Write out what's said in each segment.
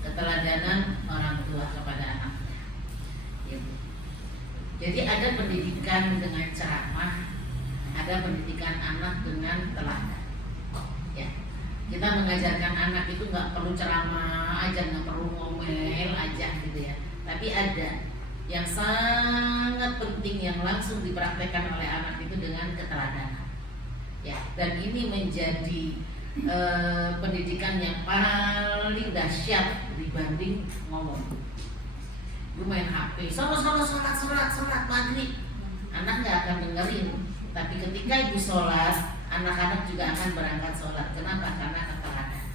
keteladanan orang tua kepada anaknya. Gitu. Jadi ada pendidikan dengan ceramah, ada pendidikan anak dengan teladan. Ya, kita mengajarkan anak itu nggak perlu ceramah aja, nggak perlu ngomel aja gitu ya. Tapi ada yang sangat penting yang langsung dipraktekkan oleh anak itu dengan keteladanan. Ya, dan ini menjadi pendidikan yang paling dahsyat dibanding ngomong. Lu main HP, sholat maghrib, anak nggak akan dengerin. Tapi ketika ibu sholat, anak-anak juga akan berangkat sholat. Kenapa? Karena keteladanan.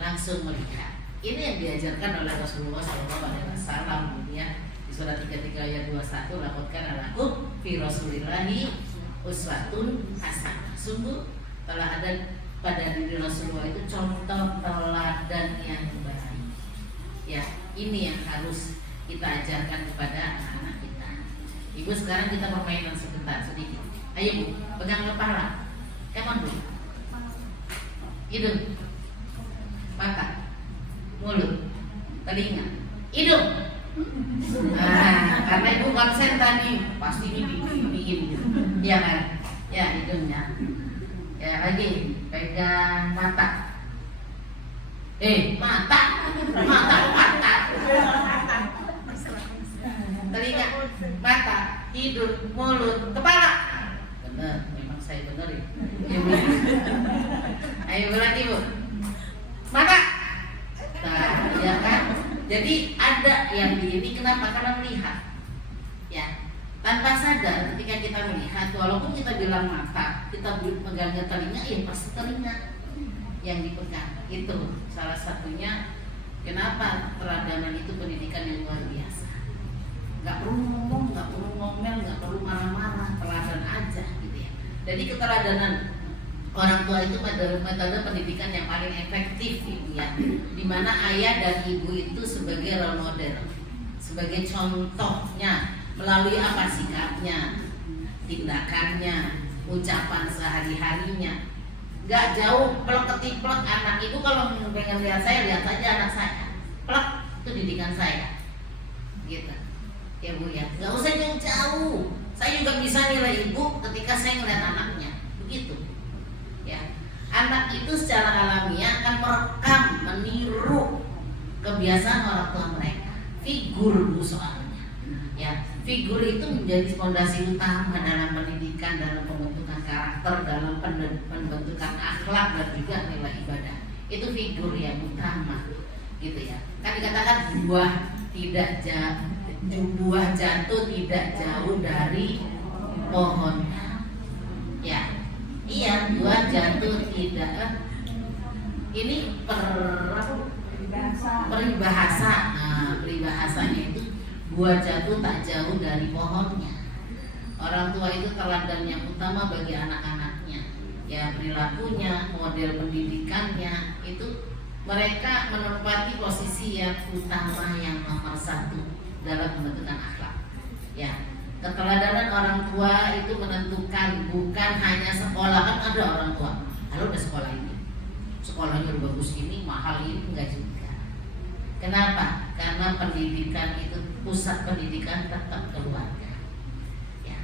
Langsung melihat. Ini yang diajarkan oleh Rasulullah SAW ya. Di surat 33 ayat 21, lakukan alakum fi rasulillahi uswatun hasanah. Sungguh telah ada pada diri Rasulullah itu contoh teladan yang baik. Ya, ini yang harus kita ajarkan kepada anak-anak kita. Ibu, sekarang kita permainan sebentar sedikit. Ayo Bu, pegang kepala. Come on Bu. Hidung, mata, mulut, telinga, hidung. Nah, karena Ibu konsen tadi, pasti ini bikin gitu. Iya kan? Ya, hidungnya. Ya, lagi pegang mata. Mata. Telinga, mata, hidung, mulut, kepala. Benar, memang saya benerin. Ayo lagi Bu. Mata. Nah, ya kan? Jadi ada yang di ini, kenapa? Karena melihat. Ya. Tanpa sadar ketika kita melihat, walaupun kita bilang mata, kita pegangnya telinga, ya pasti telinga yang dipegang. Itu salah satunya kenapa teladanan itu pendidikan yang luar biasa. Gak perlu ngomong, gak perlu ngomel, gak perlu marah-marah, teladan aja gitu ya. Jadi keteladanan orang tua itu metode pendidikan yang paling efektif gitu ya. Dimana ayah dan ibu itu sebagai role model, sebagai contohnya, melalui apa sikapnya, tindakannya, ucapan sehari-harinya. Gak jauh plek ketiplek anak itu. Kalau pengen lihat saya, lihat saja anak saya. Plek, itu didikan saya. Gitu. Ya Bu ya, gak usah yang jauh. Saya juga bisa nilai ibu ketika saya ngeliat anaknya. Begitu. Ya. Anak itu secara alamiah akan merekam, meniru kebiasaan orang tua mereka. Figur Bu soalnya. Ya, figur itu menjadi fondasi utama dalam pendidikan, dalam pembentukan karakter, dalam pembentukan akhlak dan juga nilai ibadah. Itu figur yang utama, gitu ya. Kan dikatakan buah jatuh tidak jauh dari pohonnya. Ya, iya, buah jatuh tidak. Ini peribahasa. Nah, peribahasanya itu buah jatuh tak jauh dari pohonnya. Orang tua itu teladan yang utama bagi anak-anaknya. Ya, perilakunya, model pendidikannya itu mereka menempati posisi yang utama, yang nomor satu dalam pembentukan akhlak. Ya, keteladanan orang tua itu menentukan, bukan hanya sekolah. Kan ada orang tua, kalau udah sekolah ini, sekolahnya udah bagus ini, mahal ini, enggak juga. Kenapa? Karena pendidikan itu, pusat pendidikan tetap keluarga. Ya.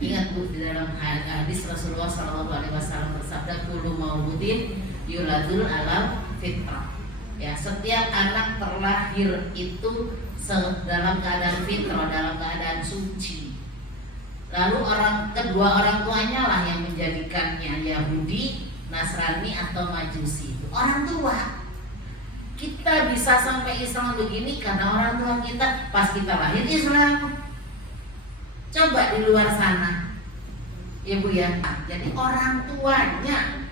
Ingat Bu, di dalam hadis Rasulullah SAW bersabda, kullu mauludin yuladul alam fitrah. Ya, setiap anak terlahir itu dalam keadaan fitrah, dalam keadaan suci. Lalu kedua orang tuanya lah yang menjadikannya Yahudi, Nasrani atau Majusi. Orang tua. Kita bisa sampai Islam begini karena orang tua kita pas kita lahir Islam. Coba di luar sana, ya Bu ya. Jadi orang tuanya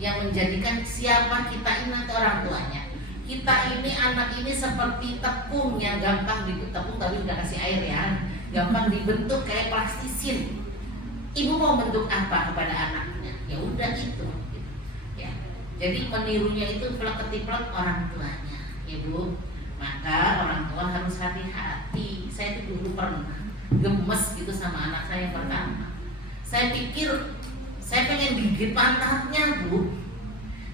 yang menjadikan siapa kita ini, nanti orang tuanya. Kita ini, anak ini seperti tepung yang gampang tepung tapi udah kasih air ya, gampang dibentuk kayak plastisin. Ibu mau bentuk apa kepada anaknya? Ya udah itu. Ya. Jadi menirunya itu plek-ketiplek orang tuanya, Ibu. Maka orang tua harus hati-hati. Saya itu dulu pernah gemes gitu sama anak saya yang pertama. Saya pikir saya pengen gigit pantatnya, Bu.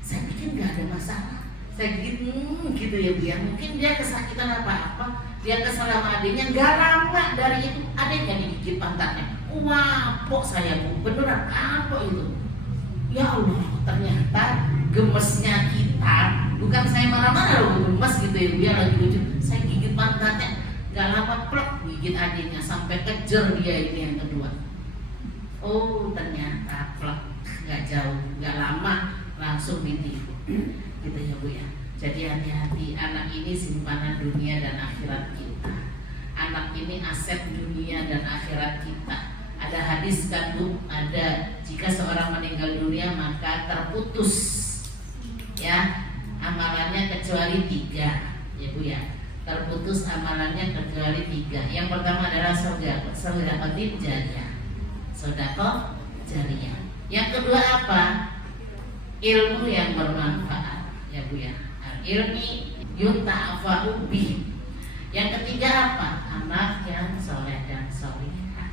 Saya pikir nggak ada masalah. Saya gigit gitu ya Bu ya. Mungkin dia kesakitan apa-apa, dia kesal sama adiknya, nggak lama dari itu adiknya digigit pantatnya. Wah, kok saya Bu, beneran apa itu? Ya Allah, ternyata gemesnya kita, bukan saya marah-marah loh, gemes gitu ya, dia lagi lucu, saya gigit pantatnya, nggak lama plek gigit adiknya sampai kejar dia ini yang kedua. Oh ternyata plek, nggak jauh, nggak lama langsung ditipu, gitu ya Bu ya. Jadi hati-hati, anak ini simpanan dunia dan akhirat kita. Anak ini aset dunia dan akhirat kita. Ada hadis kan Bu, ada jika seorang meninggal dunia maka terputus ya amalannya kecuali 3 ya Bu ya. Terputus amalannya kecuali 3. Yang pertama adalah sedekah jariyah. Sedekah jariyah. Yang kedua apa? Ilmu yang bermanfaat ya Bu ya. Ilmi yunta'afa'u bih. Yang ketiga apa? Anak yang soleh dan solihah.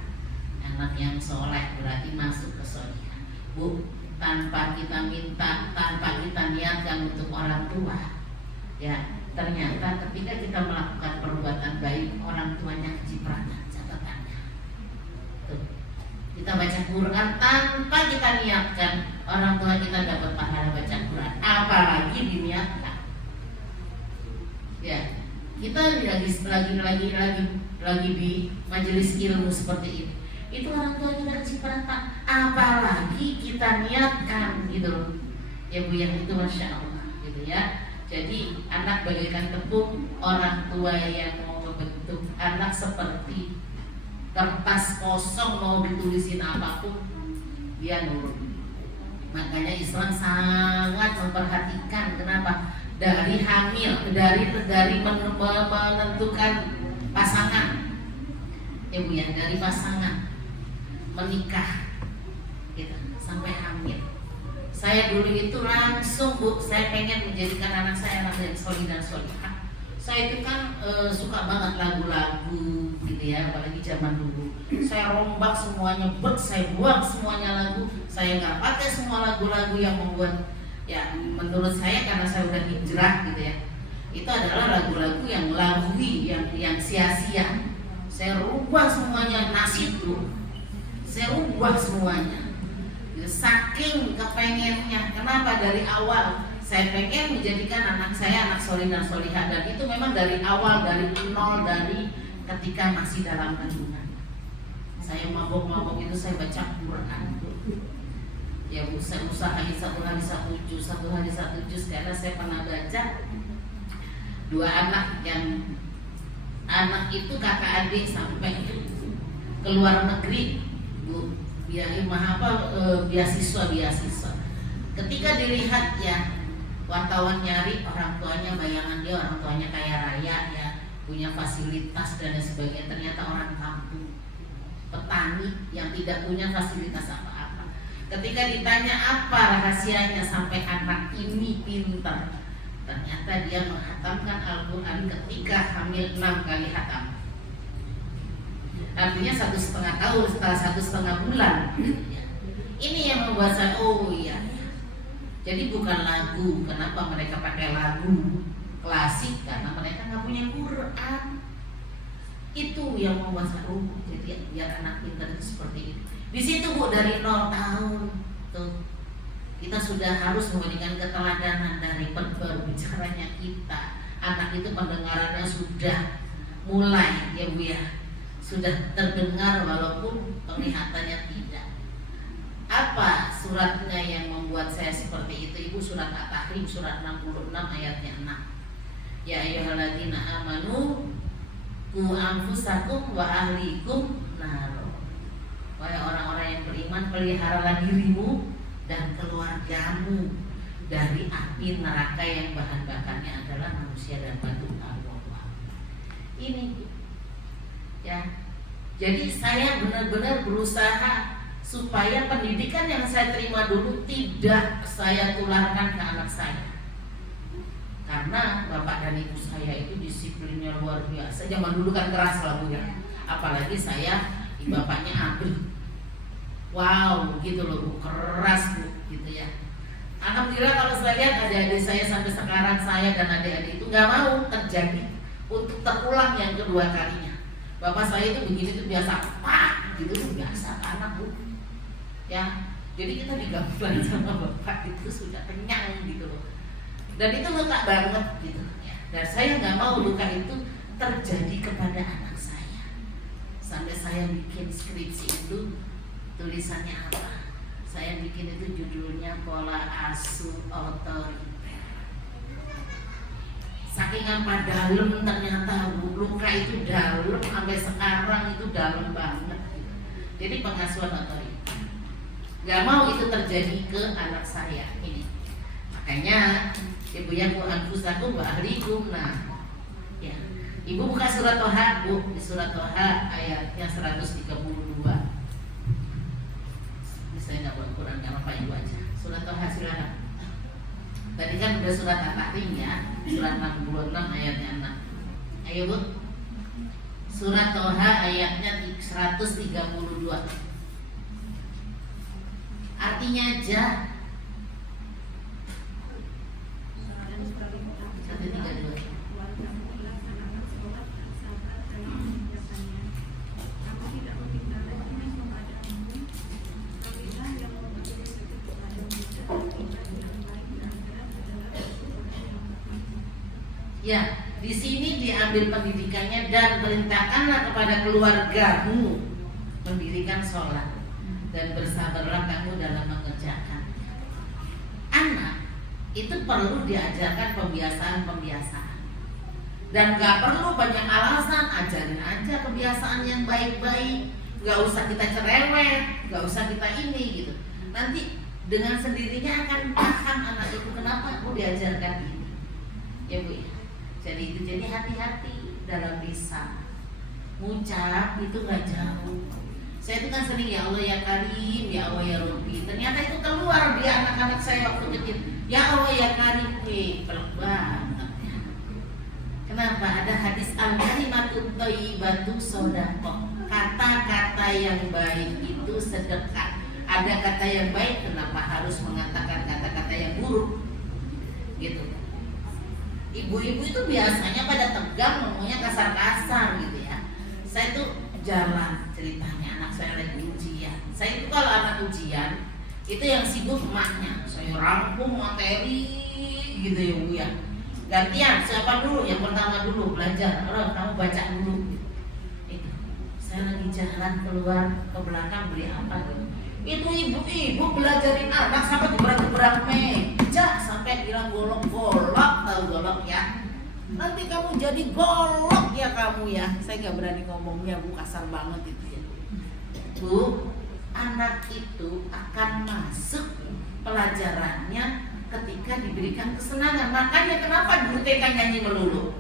Anak yang soleh berarti masuk ke solihah. Bu, tanpa kita minta, tanpa kita niatkan untuk orang tua, ya ternyata ketika kita melakukan perbuatan baik, orang tuanya kecipratan catatannya. Tuh. Kita baca Quran tanpa kita niatkan, orang tua kita dapat pahala baca Quran, apalagi diniatkan. Ya, kita lagi di majelis ilmu seperti ini. Itu orang tua kita kecipratan, apalagi kita niatkan gitu loh. Ya Bu yang itu Masya Allah gitu ya. Jadi anak bagaikan tepung, orang tua yang mau membentuk anak seperti kertas kosong, mau ditulisin apapun dia nurut. Makanya Islam sangat memperhatikan. Kenapa? Dari hamil, dari menentukan pasangan, ya Bu ya, dari pasangan menikah gitu, sampai hamil. Saya dulu itu langsung Bu, saya pengen menjadikan anak saya anak yang solih dan solihah. Saya itu kan suka banget lagu-lagu gitu ya, apalagi zaman dulu. Saya rombak semuanya, saya buang semuanya lagu. Saya nggak pakai semua lagu-lagu yang membuat, ya menurut saya karena saya udah hijrah gitu ya, itu adalah lagu-lagu yang lagui, yang sia-sia. Saya rubah semuanya, nasib tuh saya ubah semuanya. Saking kepengennya, kenapa dari awal saya pengen menjadikan anak saya anak solih dan solihah, dan itu memang dari awal, dari nol, dari ketika masih dalam kandungan. Saya mabok-mabok itu saya baca Quran. Ya Bu, saya usahain satu hari satu juz karena saya pernah baca 2 anak yang anak itu kakak adik sampai ke luar negeri Bu, beasiswa. Ketika dilihat ya wartawan nyari orang tuanya, bayangan dia orang tuanya kaya raya ya, punya fasilitas dan sebagainya, ternyata orang kampung petani yang tidak punya fasilitas apa-apa. Ketika ditanya apa rahasianya sampai anak ini pintar, ternyata dia menghatamkan Al-Quran ketika hamil 6 kali hatam. Artinya 1,5 tahun, setelah 1,5 bulan. Ini yang membuat saya, oh iya. Jadi bukan lagu. Kenapa mereka pakai lagu klasik? Karena mereka nggak punya Quran. Itu yang membuat saya, oh jadi biar anak pintar itu seperti ini. Di situ Bu, dari 0 tahun tuh kita sudah harus memberikan keteladanan dari berbicaranya kita. Anak itu pendengarannya sudah mulai ya Bu ya, sudah terdengar walaupun penglihatannya tidak. Apa suratnya yang membuat saya seperti itu Ibu? Surat At-Tahrim, surat 66 ayatnya 6. Ya ayyuhalladzina amanu qu anfusakum wa ahlikum nar. Wahai orang-orang yang beriman, peliharalah dirimu dan keluargamu dari api neraka yang bahan bakarnya adalah manusia dan batu bara. Ini ya. Jadi saya benar-benar berusaha supaya pendidikan yang saya terima dulu tidak saya tularkan ke anak saya. Karena bapak dan ibu saya itu disiplinnya luar biasa. Zaman dulu kan keras lah Bu ya. Apalagi saya, bapaknya aduh, wow gitu loh Bu, keras Bu gitu ya. Alhamdulillah kalau saya lihat adik-adik saya sampai sekarang, saya dan adik-adik itu nggak mau terjadi untuk terulang yang kedua kalinya. Bapak saya itu begini itu biasa, pak, gitu tuh biasa anak bu. Ya, jadi kita digabungkan sama bapak itu sudah kenyang gitu loh. Dan itu luka banget gitu ya. Dan saya nggak mau luka itu terjadi kepada anak saya. Sampai saya bikin skripsi itu tulisannya apa? Saya bikin itu judulnya pola asuh otoriter. Saking apa dalam ternyata luka itu dalam sampai sekarang itu dalam banget. Jadi pengasuhan otoriter. Gak mau itu terjadi ke anak saya ini. Makanya ibu yang anfusakum wa ahlikum. Nah, ya. Ibu buka surat Toha, Bu, di surat Toha ayatnya 132. Saya nggak buat Quran, nggak apa-apa ibu aja. Surat Toha silakan. Tadi kan udah surat At-Tahrim ya, surat 66 ayatnya 6. Ayo bu, surat Toha ayatnya 132. Artinya aja 132. Ya, di sini diambil pendidikannya dan perintahkanlah kepada keluargamu mendirikan sholat dan bersabarlah kamu dalam mengerjakan. Anak itu perlu diajarkan pembiasaan-pembiasaan dan gak perlu banyak alasan, ajarin aja kebiasaan yang baik-baik. Gak usah kita cerewet, gak usah kita ini gitu. Nanti dengan sendirinya akan paham anak itu kenapa aku diajarkan ini. Ya bu ya. Jadi hati-hati dalam lisan, ngucap itu nggak jauh. Saya itu kan sering ya Allah ya Karim, ya Allah ya Rabbi. Ternyata itu keluar di anak-anak saya waktu kecil. Ya Allah ya Karim, peluk banget. Kenapa? Ada hadis al-kalimatut thayyibatu shadaqah. Kata-kata yang baik itu sedekah. Ada kata yang baik, kenapa harus mengatakan kata-kata yang buruk? Gitu. Ibu-ibu itu biasanya pada tegang ngomongnya kasar-kasar gitu ya. Saya tuh jalan ceritanya anak saya lagi ujian. Saya itu kalau anak ujian itu yang sibuk emaknya. Saya rangkum materi gitu ya bu ya. Gantian siapa dulu yang pertama dulu belajar. Kamu baca dulu. Itu saya lagi jalan keluar ke belakang beli apa gitu. Itu ibu-ibu belajarin anak sampai gebrak-gebrak meja sampai bilang golok-golok, tahu golok ya? Nanti kamu jadi golok ya kamu ya. Saya nggak berani ngomongnya bu, kasar banget itu ya. Bu, anak itu akan masuk pelajarannya ketika diberikan kesenangan. Makanya kenapa guru TK nyanyi melulu?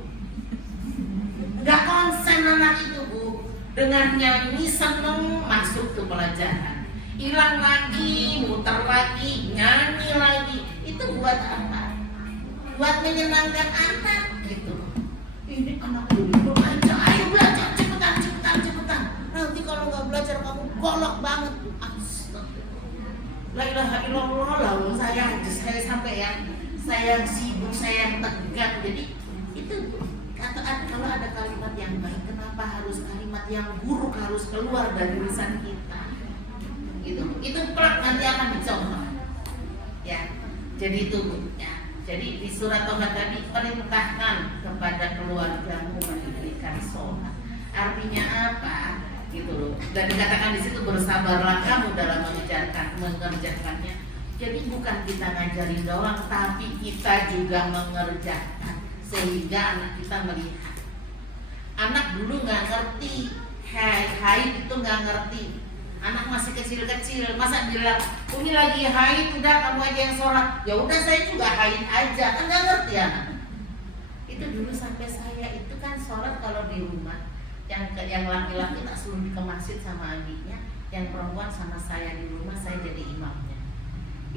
Nggak konsen anak itu bu. Dengan nyanyi seneng masuk ke pelajaran. Hilang lagi, muter lagi, nyanyi lagi. Itu buat apa? Buat menyenangkan anak gitu. Ini anak dulu aja, ayo belajar cepetan. Nanti kalau nggak belajar kamu golok banget. La ilaha illallah lah, saya sampai yang saya sibuk, saya tegang. Jadi itu kalau ada kalimat yang baik, kenapa harus kalimat yang buruk harus keluar dari lisan kita? Itu plak nanti akan dicontoh ya. Jadi itu ya. Jadi di surat Toha tadi perintahkan kepada keluargamu mendirikan sholat. Artinya apa gitu loh. Dan dikatakan di situ bersabarlah kamu dalam mengerjakannya. Jadi bukan kita ngajarin doang, tapi kita juga mengerjakan sehingga anak kita melihat. Anak dulu nggak ngerti haid itu nggak ngerti. Anak masih kecil-kecil, masa bilang, Umi lagi haid, udah kamu aja yang sholat. Ya udah saya juga haid aja, kan nggak ngerti anak. Itu dulu sampai saya itu kan sholat kalau di rumah, yang laki-laki tak suruh ke masjid sama adiknya, yang perempuan sama saya di rumah, saya jadi imamnya.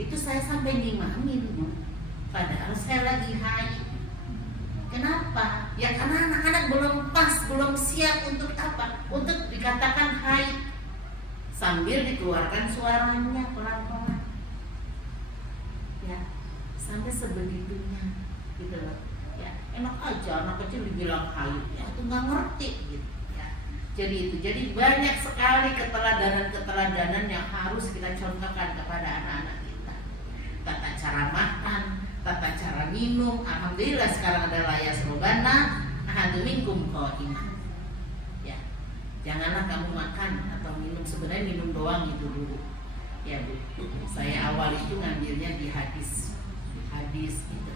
Itu saya sampai ngimamin bu, padahal saya lagi haid. Kenapa? Ya karena anak-anak belum pas, belum siap untuk apa? Untuk dikatakan haid. Sambil dikeluarkan suaranya pelan-pelan ya. sampai sebegitunya gitu loh ya. Enak aja anak kecil dibilang hayu, ya itu nggak ngerti gitu ya. Jadi banyak sekali keteladanan yang harus kita contohkan kepada anak-anak kita. Tata cara makan, tata cara minum. Alhamdulillah sekarang ada layas robana ahadu minkum qaimah. Ya, janganlah kamu makan atau minum, sebenarnya minum doang itu dulu. Ya Bu, saya awal itu ngambilnya di hadis itu,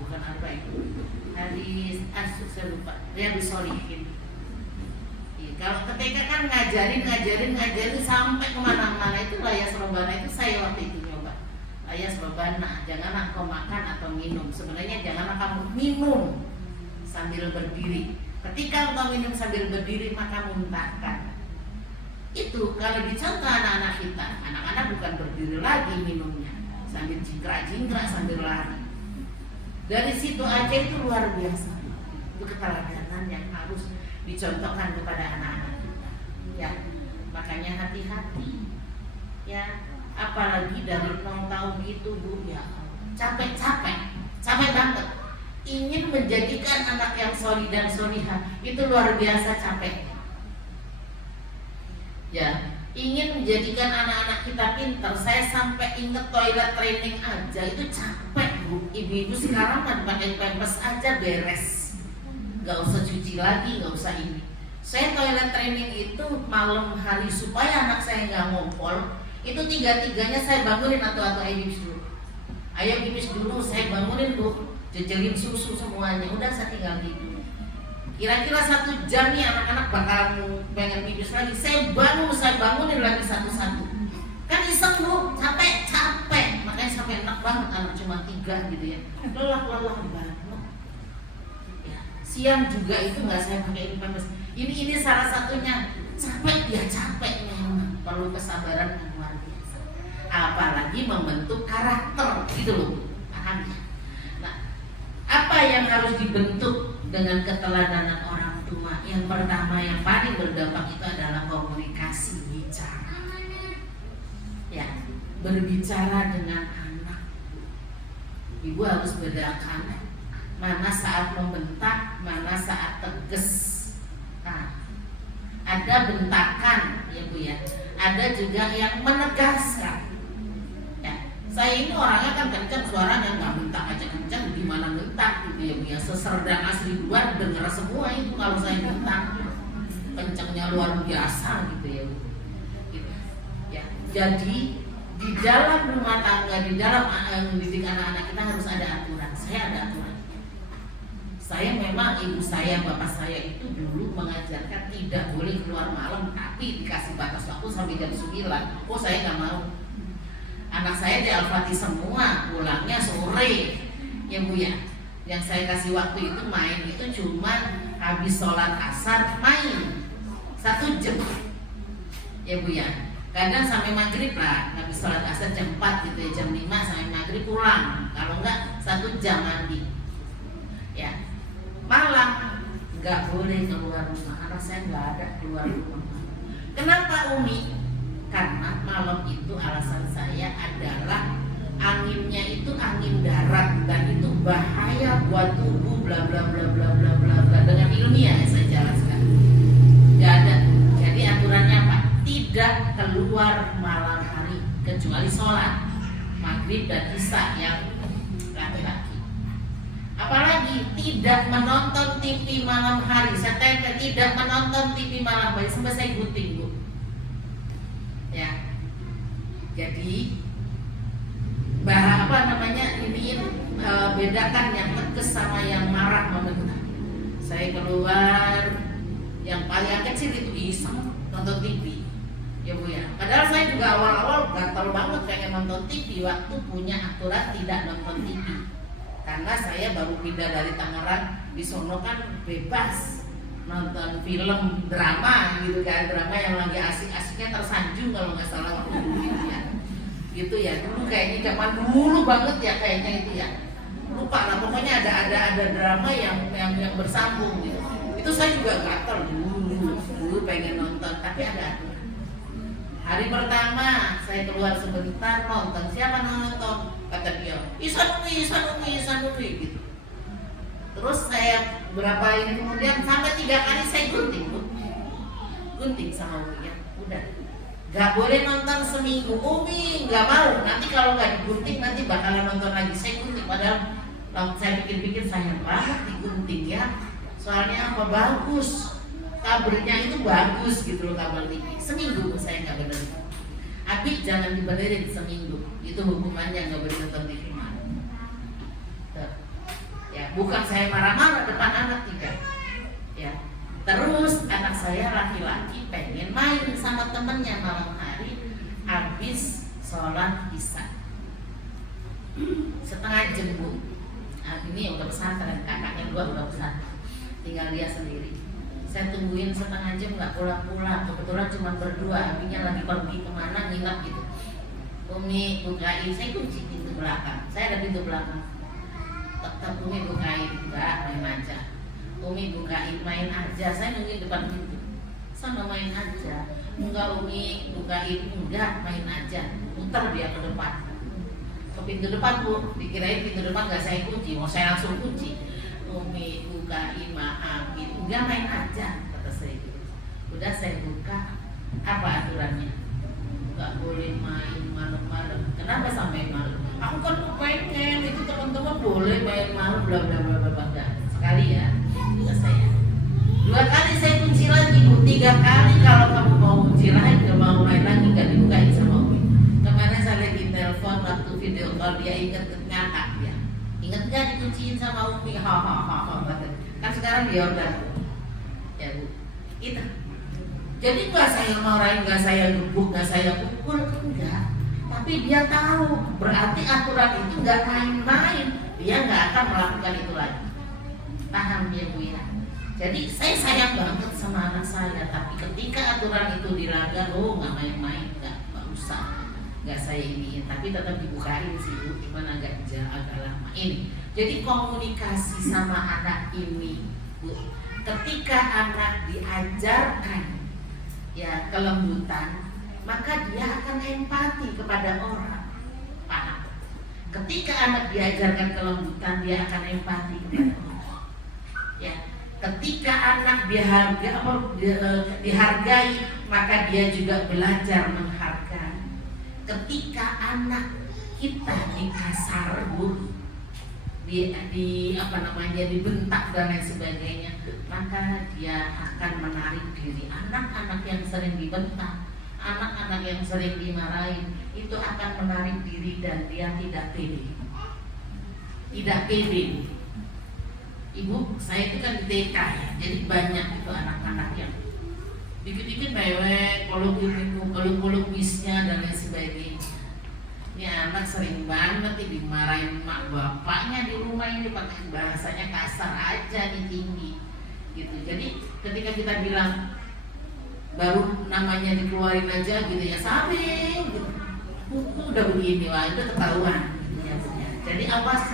bukan apa itu, hadis saya lupa, Riyadhus Shalihin. Kalau ketika kan ngajarin sampai kemana-mana, itu layas robana itu saya waktu itu nyoba layas robana, janganlah kau makan atau minum. Sebenarnya janganlah kamu minum sambil berdiri. Ketika engkau minum sambil berdiri maka muntahkan. Itu kalau dicontoh anak-anak kita, anak-anak bukan berdiri lagi minumnya, sambil jingkrak-jingkrak sambil lari. Dari situ aja itu luar biasa. Itu keteladanan yang harus dicontohkan kepada anak-anak kita. Ya, makanya hati-hati. Ya, apalagi dari 0 tahun itu Bu, ya capek banget. Ingin menjadikan anak yang solih dan solihah itu luar biasa capek. Ya, ingin menjadikan anak-anak kita pintar. Saya sampai inget toilet training aja itu capek Bu. Ibu-ibu sekarang kan pakai pampers aja beres, nggak usah cuci lagi, nggak usah ini. Saya toilet training itu malam hari supaya anak saya nggak ngompol. Itu tiga-tiganya saya bangunin atau ayo bibis dulu. Ayo bibis dulu, saya bangunin Bu. Jejelin susu semuanya, udah saya tinggal tidur. Kira-kira 1 jam nih anak-anak bakal pengen pipis lagi. Saya bangunin lagi satu-satu. Kan iseng Bu, capek. Makanya sampai enak banget anak cuma 3 gitu ya. Lelah banget. Ya, siang juga itu nggak saya pakai pampers. Ini salah satunya capek memang. Perlu kesabaran yang luar biasa. Apalagi membentuk karakter gitu loh, paham ya? Nah, apa yang harus dibentuk dengan keteladanan orang tua? Yang pertama yang paling berdampak itu adalah komunikasi, bicara. Ya, berbicara dengan anak. Ibu harus bedakan mana saat membentak, mana saat tegas. Nah, ada bentakan ya Bu ya. Ada juga yang menegaskan. Ya, saya ini orangnya kan kencang suaranya, nggak bentak aja kencang, gimana bentak gitu ya Bu ya. Seserdang asli luar dengar semua itu kalau saya bentak. Kencangnya luar biasa gitu ya Bu. Gitu. Ya, jadi di dalam rumah tangga, di dalam mendidik anak-anak kita harus ada aturan. Saya ada aturan. Saya memang ibu saya, bapak saya itu dulu mengajarkan tidak boleh keluar malam, tapi dikasih batas waktu sampai jam 9. Oh saya nggak mau. Anak saya di Al-Fatih semua, pulangnya sore, ya Bu ya. Yang saya kasih waktu itu main itu cuma habis sholat asar main 1 jam, ya Bu ya. Kadang sampai maghrib lah, habis sholat asar jam 4 gitu ya, jam 5 sampai maghrib pulang. Kalau enggak 1 jam mandi. Ya, malam nggak boleh keluar rumah. Anak saya nggak ada keluar rumah. Kenapa Umi? Karena malam itu alasan saya adalah anginnya itu angin darat dan itu bahaya buat tubuh bla bla bla bla bla bla bla. Dengan ilmiah saya jelaskan. Nggak ada. Jadi aturannya apa? Tidak keluar malam hari kecuali sholat maghrib dan isya yang laki-laki. Apalagi tidak menonton TV malam hari. Saya tempel tidak menonton TV malam hari sampai saya gunting Bu. Ya, jadi bedakan yang tegas sama yang marah membentak. Saya keluar, yang paling kecil itu iseng nonton TV, ya Bu ya. Padahal saya juga awal-awal gatel banget pengen nonton TV waktu punya aturan tidak nonton TV. Karena saya baru pindah dari Tangerang, di sono kan bebas nonton film drama gitu kan, drama yang lagi asik-asiknya Tersanjung kalau nggak salah waktu dulu gitu ya. Dulu kayaknya zaman dulu banget ya kayaknya itu ya, lupa lah pokoknya ada drama yang bersambung gitu. Itu saya juga gatel dulu pengen nonton, tapi ada aturan Hari pertama saya keluar sebentar nonton, siapa nonton? Kata dia, Isanumi gitu. Terus saya berapa ini kemudian sampai 3 kali saya gunting sama Umi ya. Udah, nggak boleh nonton seminggu. Umi nggak mau. Nanti kalau nggak digunting nanti bakalan nonton lagi. Saya gunting padahal saya pikir-pikir sayang banget digunting ya. Soalnya apa, bagus. Kabarnya itu bagus gitu loh, kabar TV. Seminggu saya nggak benerin. Abi jangan dibenerin seminggu. Itu hukumannya, nggak boleh nonton TV. Ya, bukan saya marah-marah depan anak, tidak. Ya. Terus anak saya laki-laki pengen main sama temennya malam hari habis sholat isya. Setengah jam Bu. Ini udah pesantren, kakaknya 2 udah pesantren. Tinggal dia sendiri. Saya tungguin setengah jam nggak pulang-pulang. Kebetulan cuma berdua, abinya lagi pergi kemana nginap gitu. Umi bukain, saya kunci pintu belakang. Saya ada pintu belakang. Tetap Umi bukain, enggak, main aja. Umi bukain, main aja. Saya nungguin depan pintu. Sana main aja. Enggak Umi bukain, enggak, main aja. Putar dia ke depan. Ke pintu depan Bu, dikirain pintu depan nggak saya kunci, mau saya langsung kunci. Umi bukain, maafin, enggak, main aja, kata saya gitu. Udah saya buka, apa aturannya? Enggak boleh main malam-malam. Kenapa sampai malam? Aku kan pengen, itu teman-teman boleh main malam, bla bla bla bla bla. Sekali ya, juga saya. 2 kali saya kunci lagi Bu, 3 kali kalau kamu mau kunci lagi, nggak mau main lagi, nggak dibukain sama Umi. Kemarin saya lagi telepon waktu video call, dia inget ngakak dia. Ingat nggak dikunciin sama Umi? Hahaha. Kan sekarang dia udah, ya Bu, itu. Jadi nggak saya marahin, nggak saya gebuk, nggak saya pukul, enggak. Tapi dia tahu, berarti aturan itu nggak main-main. Dia nggak akan melakukan itu lagi. Paham ya Bu ya? Jadi saya sayang banget sama anak saya. Tapi ketika aturan itu dilanggar, oh nggak main-main, nggak usah. Nggak saya iniin, tapi tetap dibukain sih Bu, cuman agak lama ini. Jadi komunikasi sama anak ini Bu, ketika anak diajarkan ya kelembutan, maka dia akan empati kepada orang. Paham? Ketika anak diajarkan kelembutan, dia akan empati kepada orang. Ya, ketika anak dihargai, maka dia juga belajar menghargai. Ketika anak kita dikasar Bu, dibentak dan lain sebagainya, maka dia akan menarik diri. Anak-anak yang sering dibentak, anak-anak yang sering dimarahin, itu akan menarik diri dan dia tidak pede. Tidak pede. Ibu, saya itu kan di TK ya, jadi banyak itu anak-anak yang dikit-dikit mewek, peluk misnya dan lain sebagainya. Ini anak sering banget dimarahin mak bapaknya di rumah ini pakai bahasanya kasar aja nih, tinggi gitu. Jadi ketika kita bilang baru namanya dikeluarin aja gitu ya, sabing gitu, udah begini wah itu ketahuan gitu ya. Jadi awas,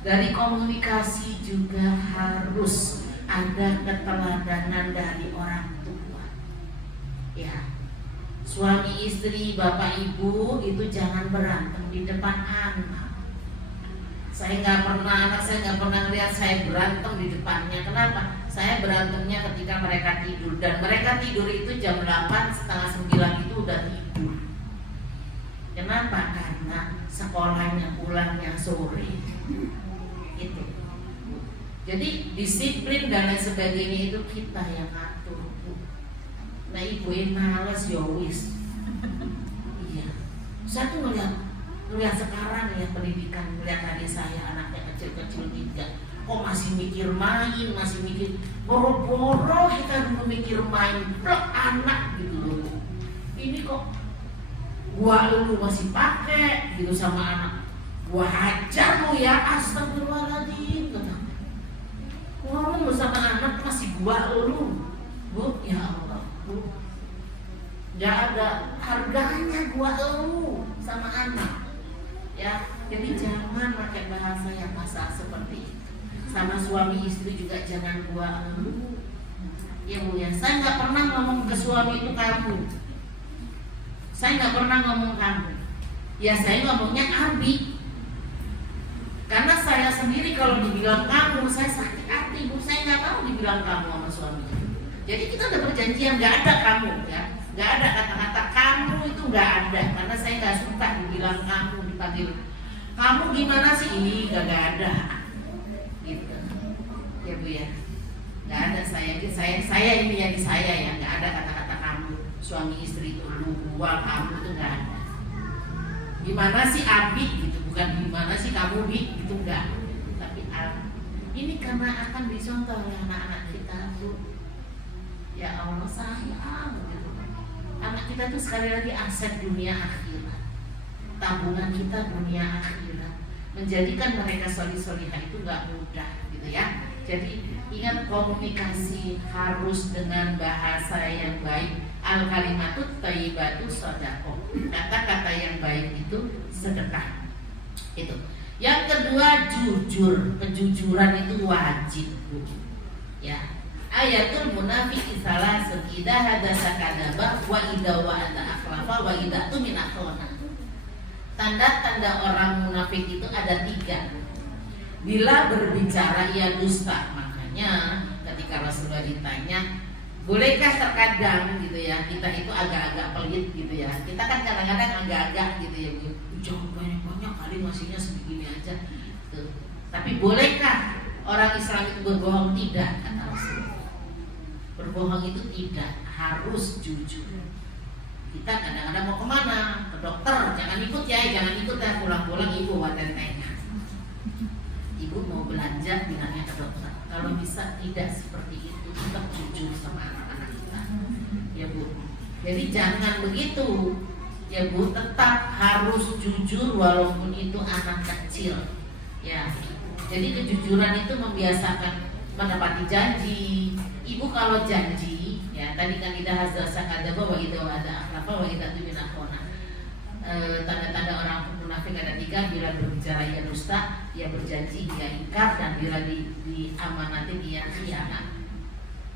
dari komunikasi juga harus ada keteladanan dari orang tua ya. Suami istri, bapak ibu itu jangan berantem di depan anak. Anak saya nggak pernah lihat saya berantem di depannya. Kenapa? Saya berantemnya ketika mereka tidur, dan mereka tidur itu jam 8, setengah 9 itu udah tidur. Kenapa? Karena sekolahnya pulangnya sore. Itu. Jadi disiplin dan lain sebagainya itu kita yang atur. Nah ibu yang males yowis. Iya. Saya tuh ngeliat sekarang ya pendidikan, melihat adik saya anaknya kecil-kecil 3, kok masih mikir main, masih mikir boro-boro. Kita dulu mikir main, blok anak gitu loh. Ini kok gua lu masih pakai gitu sama anak. Gua hajar lu ya, astagfirullahaladzim. Ngomong sama anak masih gua lu. Bu, ya Allah, Bu, gak ada harganya gua lu sama anak ya. Jadi jangan pakai bahasa yang kasar seperti itu. Sama suami istri juga jangan gua lu ya Bu ya. Saya gak pernah ngomong ke suami itu kamu. Saya nggak pernah ngomong kamu. Ya saya ngomongnya Abi. Karena saya sendiri kalau dibilang kamu, saya sakit hati, Bu. Saya nggak mau dibilang kamu sama suami. Jadi kita udah perjanjian, nggak ada kamu, ya. Nggak ada kata-kata kamu itu nggak ada. Karena saya nggak suka dibilang kamu, dipanggil kamu gimana sih? Ini nggak ada. Gitu. Ya Bu ya. Nggak ada saya ini yang saya ya. Nggak ada kata-kata kamu, suami istri itu lu, gua, kamu itu nggak ada. Gimana sih Abi gitu, bukan gimana sih kamu Bi, gitu enggak. Tapi ini karena akan dicontoh oleh anak-anak kita, Bu. Ya Allah sayang gitu. Anak kita tuh sekali lagi aset dunia akhirat. Tabungan kita dunia akhirat. Menjadikan mereka solih-solihah itu enggak mudah gitu ya. Jadi ingat, komunikasi harus dengan bahasa yang baik. Al-kalimatut thayyibatu shadaqah. Kata-kata yang baik itu sedekah. Itu. Yang kedua, jujur. Kejujuran itu wajib, Bu. Ya. Ayatul munafiqi salasun idza hadasa kadzaba wa idza wa'ada akhlafa wa idza tumina khana. Tanda-tanda orang munafik itu ada 3. Bila berbicara ia dusta. Makanya ketika Rasulullah ditanya, bolehkah terkadang gitu ya kita itu agak-agak pelit gitu ya. Kita kan kadang-kadang agak-agak gitu ya, jangan banyak-banyak kali masihnya segini aja tuh. Tapi bolehkah orang Islam itu berbohong? Tidak, kata Rasulullah. Berbohong itu tidak, harus jujur. Kita kadang-kadang mau kemana? Ke dokter, jangan ikut ya, pulang-pulang ibu watentenya. Ibu mau belanja bilangnya ke dokter. Kalau bisa tidak seperti itu, tetap jujur sama anak-anak kita, ya Bu. Jadi jangan begitu, ya Bu. Tetap harus jujur walaupun itu anak kecil, ya. Jadi kejujuran itu membiasakan menepati janji. Ibu kalau janji, ya tadi kan kita hazasa kadzaba wa idza wa'ada akhlafa wa idza tumina khana. Tanda-tanda orang munafik ada 3. Bila berbicara ia dusta, ia berjanji ia ingkar, dan bila diamanati ia khianat.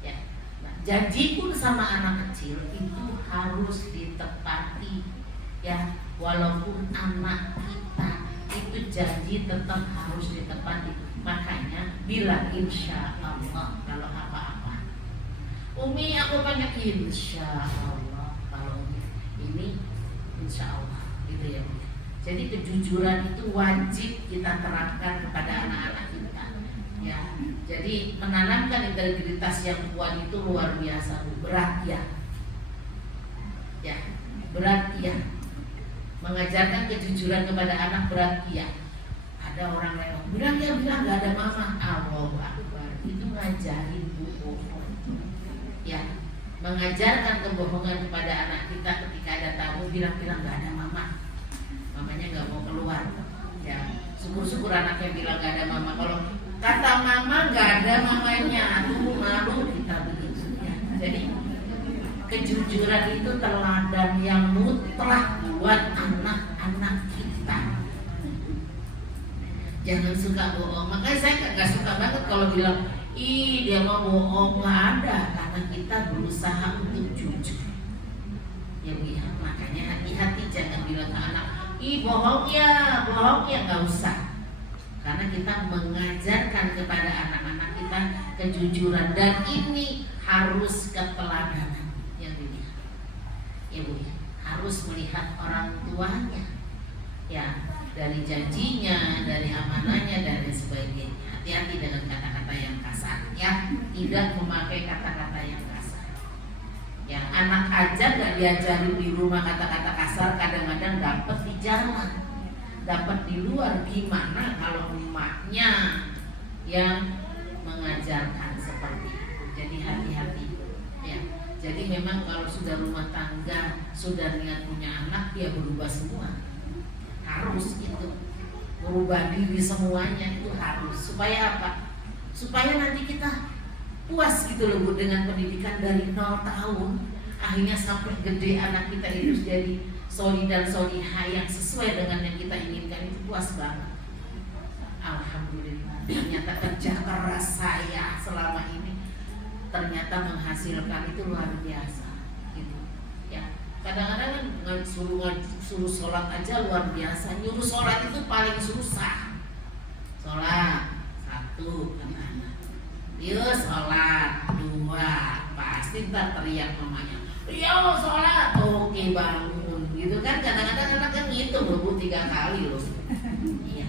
Ya. Nah, janji pun sama anak kecil itu harus ditepati, ya. Walaupun anak kita itu janji tetap harus ditepati. Makanya bila insya Allah kalau apa-apa, Umi aku banyak insya Allah, kalau Umi ini insya Allah gitu ya. Jadi kejujuran itu wajib kita terapkan kepada anak-anak kita, ya. Jadi menanamkan integritas yang kuat itu luar biasa, berat ya, ya berat ya. Mengajarkan kejujuran kepada anak berat ya. Ada orang yang bilang nggak ada mama. Allahu Akbar, itu ngajarin bohong, ya. Mengajarkan kebohongan kepada anak kita ketika ada tamu, bilang-bilang nggak ada mama, mamanya nggak mau keluar, ya. Syukur-syukur anaknya bilang nggak ada mama. Kalau kata mama nggak ada mamanya, aduh malu kita begitu, ya. Jadi kejujuran itu teladan yang mutlak buat anak-anak kita. Jangan suka bohong. Makanya saya nggak suka banget kalau bilang dia mau bohong. Nggak ada, karena kita berusaha untuk jujur, ya Bu ya. Makanya hati-hati, jangan bilang ke anak bohong ya, nggak usah. Karena kita mengajarkan kepada anak-anak kita kejujuran, dan ini harus keteladanan, ya Bu ya. Ya Bu ya, harus melihat orang tuanya, ya, dari janjinya, dari amanahnya, dan lain sebagainya. Hati-hati dengan kata-kata yang kasar, ya. Tidak memakai kata-kata yang kasar, ya. Anak aja gak diajarin di rumah kata-kata kasar, kadang-kadang dapat di jalan, dapat di luar. Gimana kalau emaknya yang mengajarkan seperti itu? Jadi hati-hati, ya. Jadi memang kalau sudah rumah tangga, sudah niat punya anak, dia berubah semua. Harus itu, merubah diri semuanya itu harus. Supaya apa? Supaya nanti kita puas gitu loh Bu, dengan pendidikan dari 0 tahun, akhirnya sampai gede anak kita itu jadi soli dan solihah yang sesuai dengan yang kita inginkan, itu puas banget. Alhamdulillah, ternyata kerja keras saya selama ini ternyata menghasilkan, itu luar biasa gitu, ya. Kadang-kadang kan suruh sholat aja luar biasa. Nyuruh sholat itu paling susah. Sholat satu katanya, yuk sholat dua, pasti ntar teriak mamanya, yo sholat, oke bangun, gitu kan. Kadang-kadang anak kan gitu loh, 3 kali loh. Iya.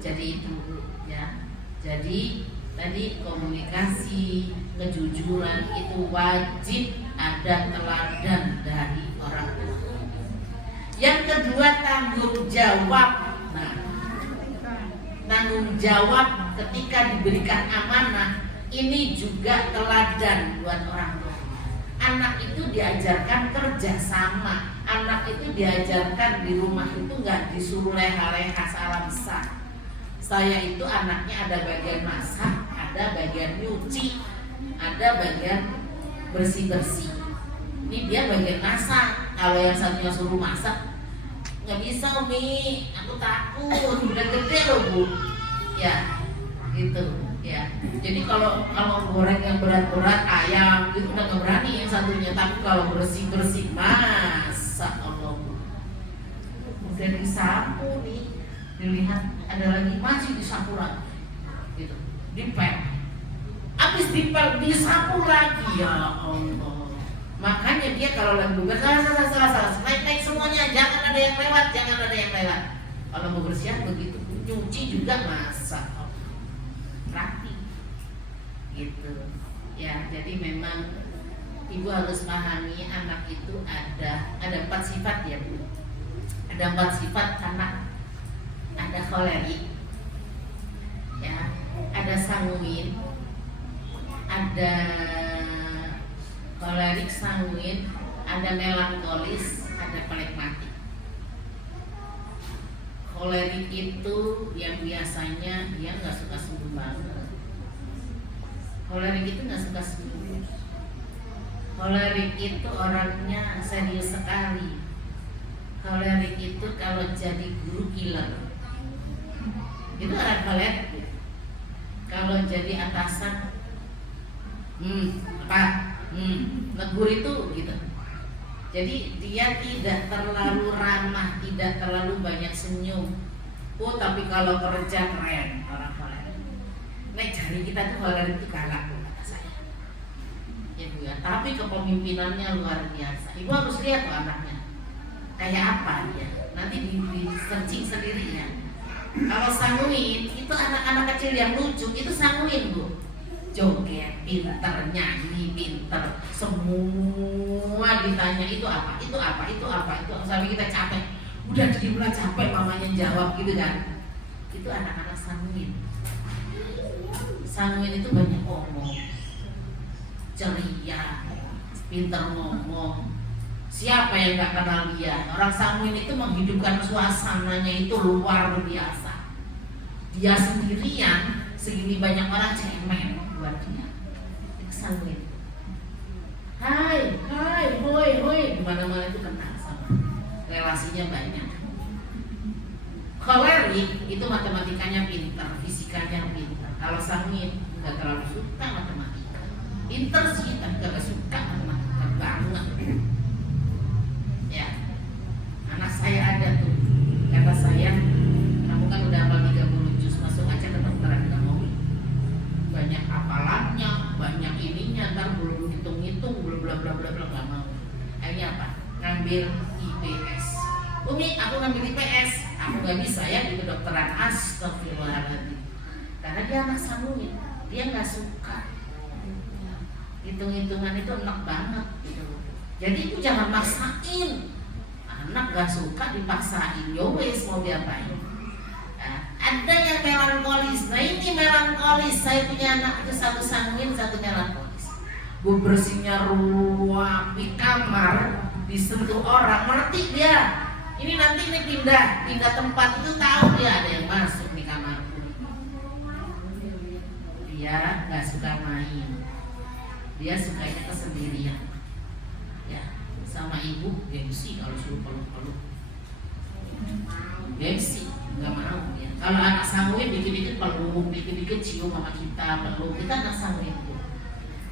Jadi itu ya. Jadi tadi komunikasi, kejujuran itu wajib ada teladan dari orang tua. Yang kedua tanggung jawab. Nah, tanggung jawab ketika diberikan amanah ini juga teladan buat orang tua. Anak itu diajarkan kerjasama. Anak itu diajarkan di rumah itu nggak disuruh leha-leha salah besar. Saya itu anaknya ada bagian masak, ada bagian nyuci, ada bagian bersih-bersih. Ini dia bagian masak. Kalau yang satunya suruh masak, nggak bisa Umi, aku takut, udah gede loh Bu. Ya, gitu ya. Jadi kalau goreng yang berat-berat ayam gitu udah nggak berani yang satunya. Tapi kalau bersih-bersih, masa Allah Bu, udah disapu nih, dilihat ada lagi masih disapu lagi, gitu, dipel. Habis dipel disapu lagi, ya Allah. Makanya dia kalau lagi bersih, salah, naik semuanya, jangan ada yang lewat. Kalau mau bersihan begitu, nyuci juga masak, rapi, gitu. Ya, jadi memang ibu harus pahami anak itu ada 4 sifat ya Bu. Ada 4 sifat anak. Ada kolerik, ya, ada sanguin, ada kolerik, sanguin, ada melankolis, ada flegmatik. Kolerik itu yang biasanya dia nggak suka sungguh banget. Kolerik itu nggak suka sungguh. Kolerik itu orangnya serius sekali. Kolerik itu kalau jadi guru killer. Itu orang kolerik. Kalau jadi atasan, negur itu gitu. Jadi dia tidak terlalu ramah, tidak terlalu banyak senyum. Oh, tapi kalau kerja keren orang kolerik. Nek jari kita tuh kolerik itu galak Bu, kata saya. Ya Bu ya, tapi kepemimpinannya luar biasa. Ibu harus lihat tuh anaknya kayak apa dia. Nanti di searching sendiri ya. Kalau sanguin itu anak-anak kecil yang lucu itu sanguin Bu. Joget pinter, nyanyi pinter, semua ditanya itu apa sampai kita capek. Udah jadi bulan capek mamanya jawab gitu kan. Itu anak-anak sanguin. Sanguin itu banyak ngomong, ceria, pinter ngomong. Siapa yang gak kenal dia? Orang sanguin itu menghidupkan suasananya itu luar biasa. Dia sendirian, segini banyak orang cemen buat dia. Itu sanguin. Hai, hoi, dimana-mana itu kenal sama. Relasinya banyak. Kolerik itu matematikanya pintar, fisikanya pintar. Kalau sanguin nggak terlalu suka matematika. Pintar sih, tapi nggak suka matematika banget. Ya, anak saya ada tuh, kata saya, kamu kan udah hafal 30 juz, masuk aja ke dokteran kamu. Banyak hafalannya, banyak ininya, ntar belum hitung-hitung, belum bla bla bla bla, nggak mau. Akhirnya apa? Ngambil IPS. Umi, aku ngambil IPS, aku nggak bisa ya di kedokteran. Astagfirullahaladzim. Karena dia anak sanguin, dia nggak suka. Hitung-hitungan itu enak banget gitu. Jadi itu jangan maksain. Anak gak suka dipaksain, yowes mau diapain. Nah, ada yang melankolis. Nah ini melankolis. Saya punya anak itu satu sanguin, satu melankolis. Bu bersihnya ruang di kamar, disentuh orang, ngerti dia. Ini nanti ini pindah tempat itu tahu dia ada yang masuk di kamarku. Dia gak suka main. Dia sukanya kesendirian. Ya, sama ibu gengsi kalau suruh peluk-peluk. Gengsi, nggak mau ya. Kalau anak sanguin dikit-dikit peluk, dikit-dikit cium sama kita peluk. Kita anak sanguin tuh.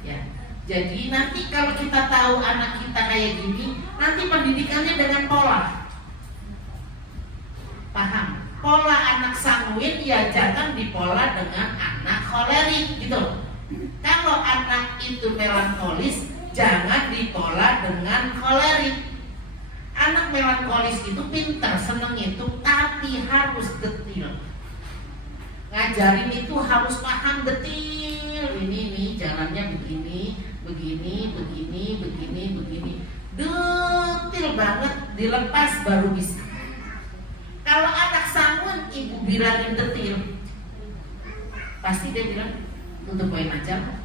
Ya, Jadi nanti kalau kita tahu anak kita kayak gini, nanti pendidikannya dengan pola. Paham? Pola anak sanguin ya jangan dipola dengan anak kolerik gitu. Kalau anak itu melankolis, jangan dipola dengan kolerik. Anak melankolis itu pintar, seneng itu, tapi harus detil. Ngajarin itu harus paham detil. Ini jalannya begini, begini, begini, begini, begini. Detil banget, dilepas baru bisa. Kalau anak sangun, ibu bilangin detil, pasti dia bilang tutup poin aja.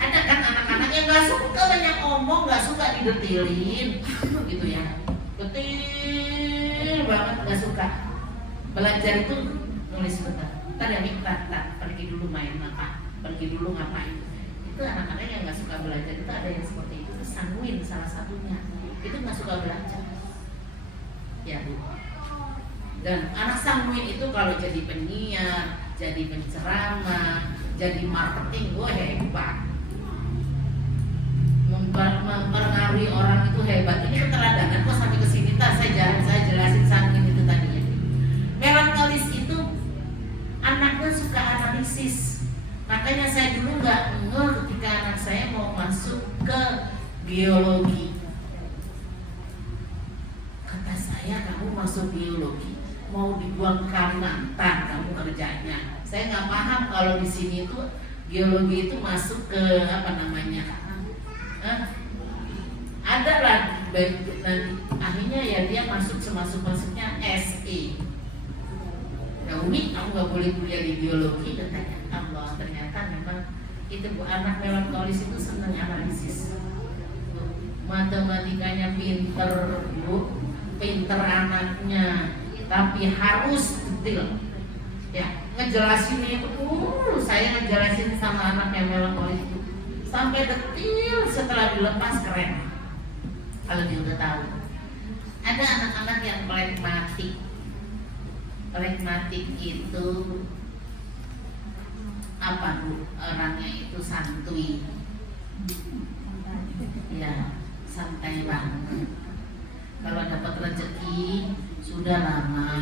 Ada kan anak-anak yang gak suka banyak omong, gak suka didetilin, gitu ya. Detil banget, gak suka. Belajar itu nulis sebentar. Ntar ya minta, pergi dulu main apa, pergi dulu ngapain. Itu anak-anak yang gak suka belajar itu ada yang seperti itu. Sanguin salah satunya. Itu gak suka belajar. Ya Bu. Dan anak sanguin itu kalau jadi penyiar, jadi penceramah, jadi marketing, gue hebat. Mempengaruhi orang itu hebat. Ini keteladanan kok sampai kesini saya jelasin sanguin itu tadinya. Melankolis itu anaknya suka analisis. Makanya saya dulu nggak ngeh ketika anak saya mau masuk ke biologi. Kata saya, kamu masuk biologi mau dibuang ke Kalimantan kamu kerjanya. Saya nggak paham kalau di sini tuh biologi itu masuk ke apa namanya? Ada lah, dan akhirnya ya dia masuknya SE. Ya Umi, kamu nggak boleh kuliah di biologi. Katanya Allah, ternyata memang itu Bu, anak melankolis itu senang analisis. Matematikanya pinter Bu, pinter anaknya, tapi harus detail. Ya, ngejelasin itu, saya ngejelasin sama anak yang melankolis itu sampai detail, setelah dilepas keren. Kalau dia udah tahu. Ada anak-anak yang pragmatik. Pragmatik itu apa Bu? Orangnya itu santuy. Ya, santai banget. Kalau dapat rezeki sudah lama,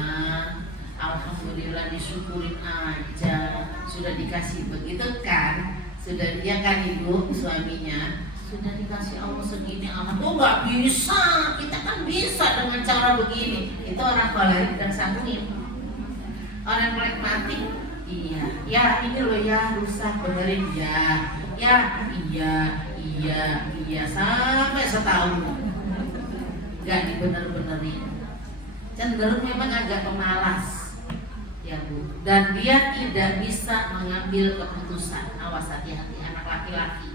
alhamdulillah disyukurin aja. Sudah dikasih begitu kan? Sudah dia kan ibu suaminya sudah dikasih Allah segini, alhamdulillah. Oh nggak bisa, kita kan bisa dengan cara begini. Itu orang kolerik dan sanguin. Orang pragmatik, iya, ya ini loh ya rusak benerin ya, iya sampai setahun nggak dibener-benerin. Cenderung memang agak pemalas, ya Bu. Dan dia tidak bisa mengambil keputusan. Awas hati-hati anak laki-laki.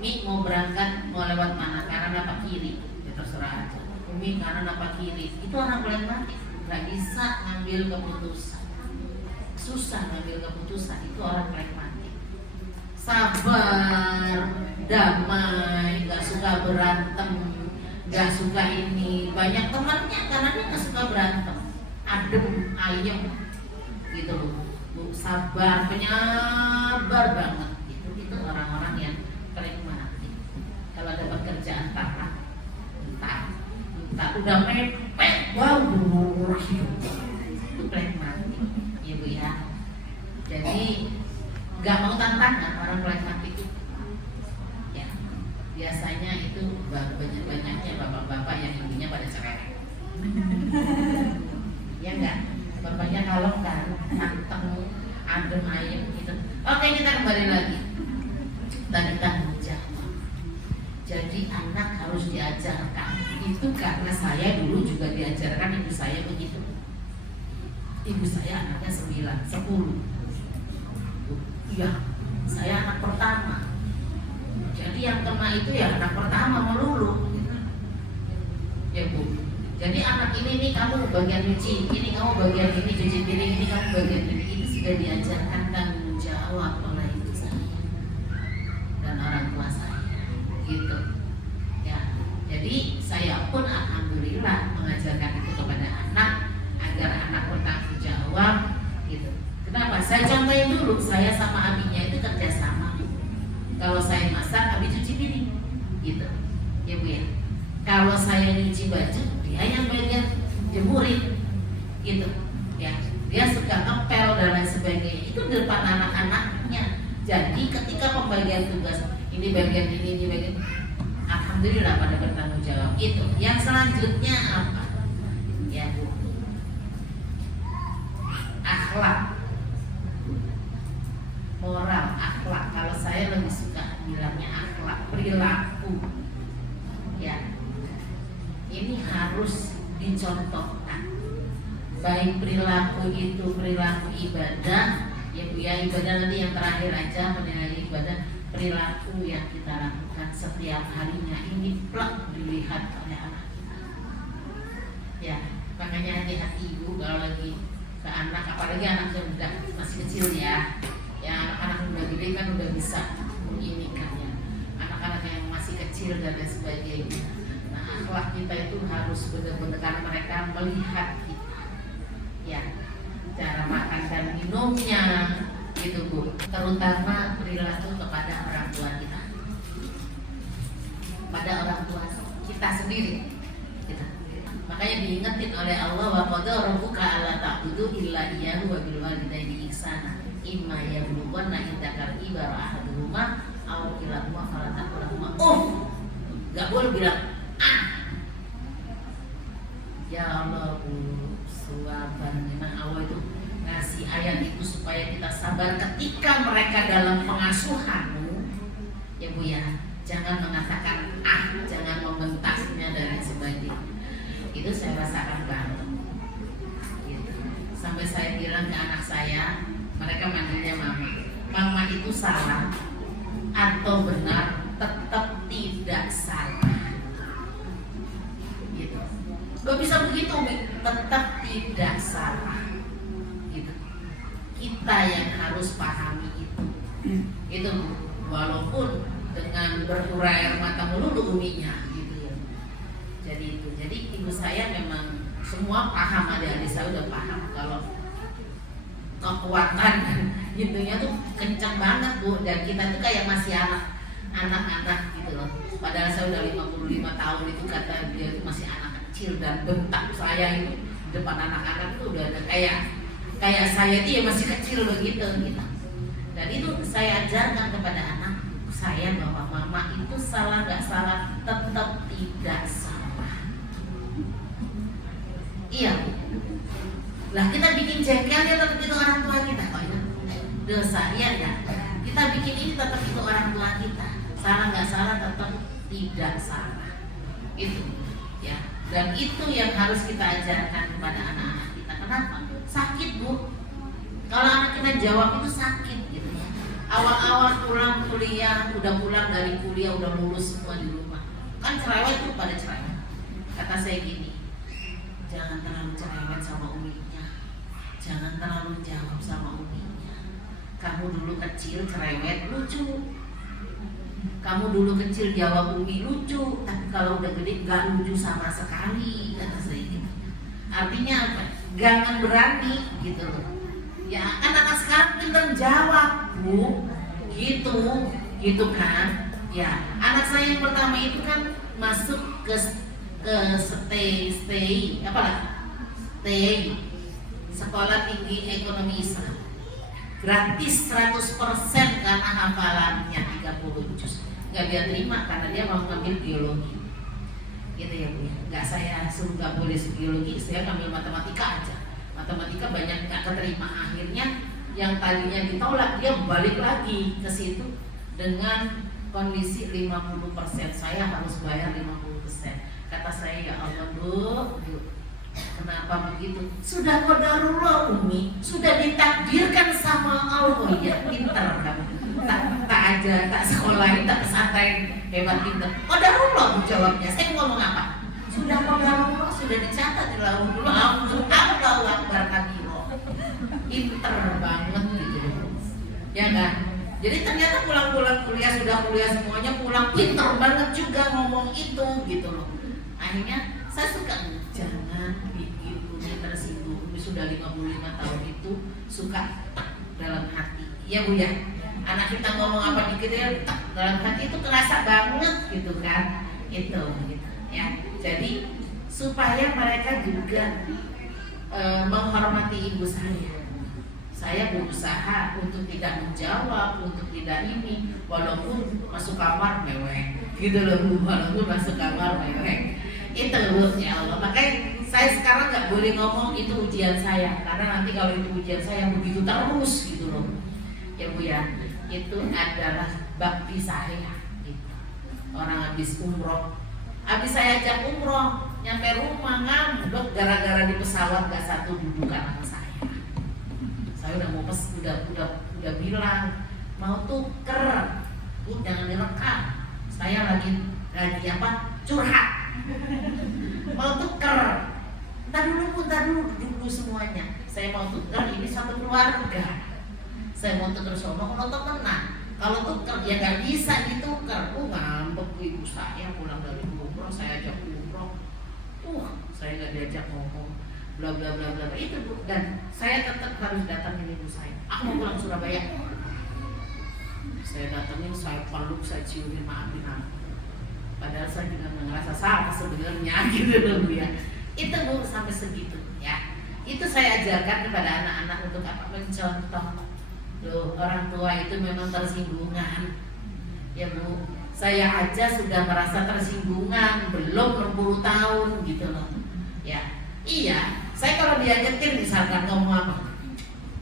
Umi mau berangkat mau lewat mana, kanan apa kiri? Ya terserah aja. Umi kanan apa kiri? Itu orang pragmatik, nggak bisa ngambil keputusan. Susah ngambil keputusan, itu orang pragmatik. Sabar, damai, nggak suka berantem, nggak suka ini. Banyak temannya karena dia nggak suka berantem, adem, ayem, gitu loh. Sabar, penyabar banget. Itu orang-orang yang pragmatik. Kalau dapat kerjaan entah udah mepet, wow, itu pragmatik, ya Bu ya. Jadi nggak mau tantangan orang pragmatik itu. Ya, biasanya itu banyak-banyaknya bapak-bapak yang ibunya pada cerai. Ya enggak, bapaknya kalau kan anteng, adem ayem gitu. Oke, kita kembali lagi. Tadi tanggung jawab. Jadi anak harus diajarkan. Itu karena saya dulu juga diajarkan, ibu saya begitu. Ibu saya anaknya 9, 10. Iya, saya anak pertama. Jadi yang kena itu ya anak pertama melulu. Ya Bu. Jadi anak ini nih kamu bagian nyuci, ini kamu bagian ini cuci piring, ini kamu bagian ini. Itu sudah diajarkan tanggung jawab oleh ibu saya dan orang tua saya. Gitu. Ya. Jadi saya pun alhamdulillah mengajarkan itu kepada anak agar anak bertanggung jawab. Gitu. Kenapa? Saya contohin dulu, saya sama abinya itu kerjasama. Kalau saya masak, Abi cuci piring, gitu, ya Bu ya. Kalau saya nyuci baju, dia yang bagian jemurin, gitu, ya. Dia suka ngepel dan lain sebagainya. Itu di depan anak-anaknya. Jadi ketika pembagian tugas, ini bagian ini bagian, alhamdulillah pada bertanggung jawab. Itu. Yang selanjutnya apa? Ya Bu, akhlak, moral, akhlak. Kalau saya lebih suka bilangnya akhlak, perilaku. Ya, ini harus dicontohkan. Baik perilaku itu perilaku ibadah, ya Bu ya, ibadah nanti yang terakhir aja menilai ibadah, perilaku yang kita lakukan setiap harinya ini plak dilihat oleh anak kita. Ya, makanya hati-hati Ibu kalau lagi ke anak, apalagi anak yang udah masih kecil ya. Ya anak-anak udah gede kan udah bisa ini kan ya. Anak-anak yang masih kecil dan lain sebagainya. Nah, akhlak kita itu harus benar-benar karena mereka melihat kita. Ya, cara makan dan minumnya gitu Bu, terutama perilaku kepada orang tua kita, pada orang tua kita sendiri gitu. Makanya diingetin oleh Allah, wa qadara rabbuka alla ta'budu illa iyyahu wa bil walidaini ihsana imma yablughanna indakal kibara ahaduhuma aw kilahuma fala taqul lahuma nggak boleh bilang ya Allah Bu. Suaban, memang Allah itu ngasih ayat itu supaya kita sabar ketika mereka dalam pengasuhanmu, ya Bu ya. Jangan mengatakan jangan membentaknya dan sebagainya. Itu saya rasakan banget. Gitu. Sampai saya bilang ke anak saya, mereka manggilnya mama. Mama itu salah atau benar, tetap tidak salah. Gitu. Gak bisa begitu, tetap tidak salah. Gitu. Kita yang harus pahami itu. Itu walaupun dengan berurai air mata melulu uminya, gitu ya. Jadi itu. Jadi ibu saya memang semua paham, adik-adik saya udah paham kalau kekuatan gitunya tuh kencang banget Bu, dan kita tuh kayak masih anak-anak gitu loh. Padahal saya udah 55 tahun itu kata dia itu masih anak kecil dan bentak saya itu depan anak-anak itu udah ada kayak saya itu ya masih kecil begitu gitu. Dan itu saya ajarkan kepada anak saya bahwa mama itu salah nggak salah tetap tidak salah. Iya. Lah kita bikin jengkel ya tetap itu orang tua kita. Oh ya, dosa ya. Kita bikin ini tetap itu orang tua kita. Salah nggak salah tetap tidak salah. Itu ya. Dan itu yang harus kita ajarkan kepada anak-anak kita. Kenapa? Sakit Bu. Kalau anak kita jawab itu sakit gitu ya. Awal-awal pulang kuliah, udah pulang dari kuliah, udah lulus semua di rumah. Kan cerewet tuh pada cerewet. Kata saya gini, jangan terlalu cerewet sama uminya. Jangan terlalu jawab sama uminya. Kamu dulu kecil cerewet lucu. Kamu dulu kecil jawab umi lucu, tapi kalau udah gede gak lucu sama sekali, kata saya gitu. Artinya apa? Jangan berani gitu loh. Ya kan anak sekarang pintar jawab Bu, gitu kan. Ya anak saya yang pertama itu kan masuk ke stay sekolah tinggi ekonomi Islam, gratis 100% karena hafalannya 30 juz. Nggak dia terima karena dia mau ngambil biologi, gitu ya Bu. Nggak saya suruh nggak boleh biologi, saya ngambil matematika aja. Matematika banyak nggak keterima, akhirnya yang tadinya ditolak dia balik lagi ke situ dengan kondisi 50%, saya harus bayar 50%. Kata saya, ya Allah Bu, kenapa begitu? Sudah qadarullah Umi, sudah ditakdirkan sama Allah. Ya pintar kamu, tak aja, tak sekolahin, tak pesantren, hebat pintar. Qadarullah jawabnya. Saya ngomong apa? Sudah qadarullah, sudah dicatat di lauhul dulu. Allahu akbar kabiro. Pintar banget gitu, ya kan? Jadi ternyata pulang-pulang kuliah, sudah kuliah semuanya pulang, pintar banget juga ngomong itu gitu loh. Akhirnya saya suka, jangan bikin Umi tersinggung. Umi sudah 55 tahun itu suka dalam hati, ya Bu ya. anak kita ngomong apa dikit ya dalam hati itu kerasa banget gitu kan, itu gitu ya. Jadi supaya mereka juga menghormati ibu saya. Saya berusaha untuk tidak menjawab, untuk tidak ini, walaupun masuk kamar mewek, gitu loh Bu, walaupun masuk kamar mewek. Itu loh ya Allah. Makanya saya sekarang nggak boleh ngomong itu ujian saya, karena nanti kalau itu ujian saya begitu terus gitu loh. Ya Bu ya, itu adalah bakti saya. Gitu. Orang habis umroh, habis saya ajak umroh, nyampe rumah ngambek gara-gara di pesawat gak satu dudukan sama saya. Saya udah mau udah bilang mau tuker, Bu jangan direkam. Saya lagi apa? Curhat. Mau tuker. Entar dulu semuanya. Saya mau tuker, ini satu keluarga. Saya mau tuker sama kalau temenan. Kalau tuker ya nggak bisa ditukar. Ngambek ibu saya pulang dari umroh, saya ajak umroh. Saya nggak diajak ngomong. Bla bla bla bla itu Bu, dan saya tetap harus datangin ibu saya. Aku mau pulang Surabaya. Saya datangin, saya peluk, saya ciumin, maafin aku. Padahal saya juga ngerasa salah sebenarnya gitu loh Bu ya. Itu Bu sampai segitu ya. Itu saya ajarkan kepada anak-anak untuk apa? Mencontoh. Loh, orang tua itu memang tersinggungan. Ya Bu, saya aja sudah merasa tersinggungan belum 60 tahun gitu loh. Ya. Iya, saya kalau diajakin misalkan ngomong apa,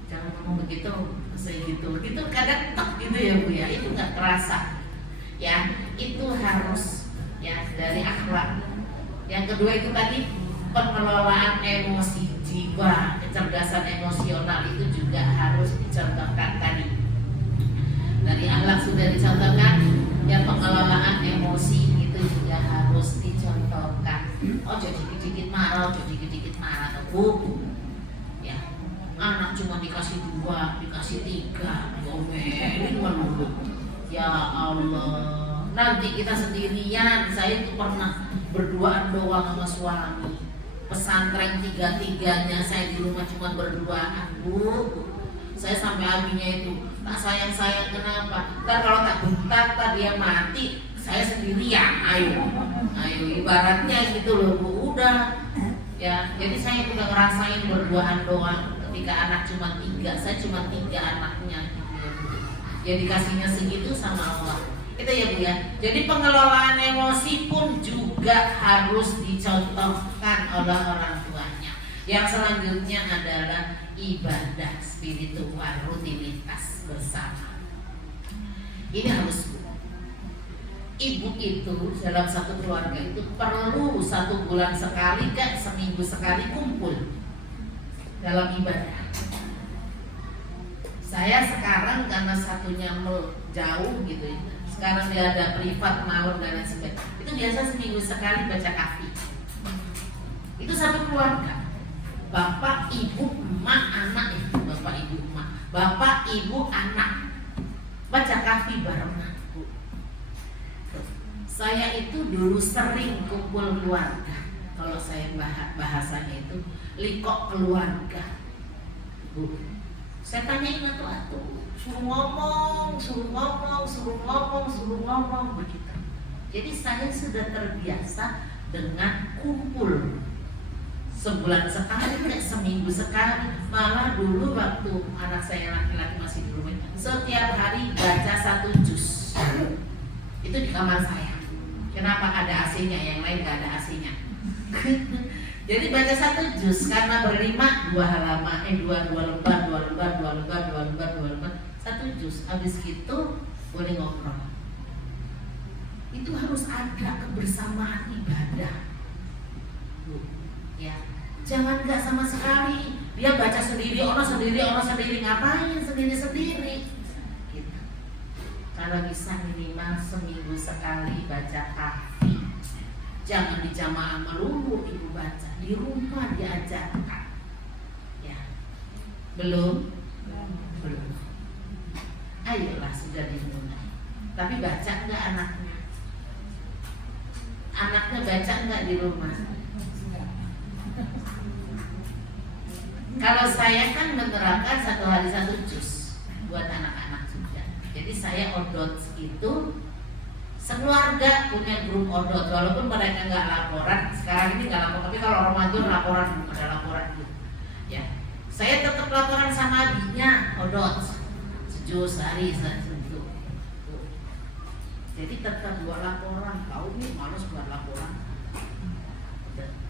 jangan ngomong begitu, saya gitu, itu kadang tek gitu ya Bu ya, itu nggak terasa, ya itu harus ya dari akhlak. Yang kedua itu tadi pengelolaan emosi jiwa, kecerdasan emosional itu juga harus dicontohkan tadi. Dari akhlak sudah dicontohkan, ya pengelolaan emosi itu juga harus dicontohkan. Oh jadi dikit-dikit marah, Bu. Ya, anak cuma dikasih 2, dikasih 3, diomelin melulu. Ya Allah, nanti kita sendirian. Saya itu pernah berduaan doang sama suami. Pesantren 3-3-nya saya di rumah cuma berduaan, Bu. Saya sampai abinya itu tak sayang kenapa? Ntar kalau tak bentar, tak dia mati, saya sendirian. Ayo ibaratnya gitu loh Bu. Udah ya, jadi saya udah ngerasain berduaan doang. Ketika anak cuma 3, saya cuma 3 anaknya gitu ya Bu. Ya dikasihnya segitu sama Allah. Itu ya Bu ya. Jadi pengelolaan emosi pun juga harus dicontohkan oleh orang tuanya. Yang selanjutnya adalah ibadah spiritual, rutinitas bersama. Ini harus Bu. Ibu itu dalam satu keluarga itu perlu 1 bulan sekali kan, seminggu sekali kumpul dalam ibadah. Saya sekarang karena satunya jauh gitu ya, sekarang dia ada privat malam dan lain sebagainya, itu biasa seminggu sekali baca kafi. Itu satu keluarga, bapak, ibu, emak, anak itu bapak, ibu, emak, bapak, ibu, anak baca kafi barengan. Saya itu dulu sering kumpul keluarga. Kalau saya bahasanya itu likok keluarga, Bu. Saya tanyain atu-atu, suruh ngomong begitu. Jadi saya sudah terbiasa dengan kumpul sebulan sekali, seminggu sekali. Malah dulu waktu anak saya laki-laki masih di rumah, setiap hari baca 1 juz. Itu di kamar saya. Kenapa ada AC-nya, yang lain gak ada AC-nya. Jadi baca 1 juz karena berlima 2 halaman, 2 lembar, 1 juz. Habis gitu boleh ngobrol. Itu harus ada kebersamaan ibadah, Bu. Ya, jangan nggak sama sekali. Dia baca sendiri, orang sendiri ngapain sendiri. Kalau bisa minimal seminggu sekali baca kafi. Jangan di jamaah melulu ibu baca, di rumah diajarkan. Ya, belum. Ayolah sudah dimulai. Tapi baca enggak anaknya? Anaknya baca enggak di rumah? Kalau saya kan menerapkan 1 hari 1 juz buat anak-anak juga. Jadi saya odot itu sekeluarga punya grup odot, walaupun mereka nggak laporan sekarang ini nggak lapor, tapi kalau Ramadan laporan, ada laporan gitu. Ya, saya tetap laporan sama adiknya odot sejauh sehari satu. Jadi tetap buat laporan, kau nih malas buat laporan.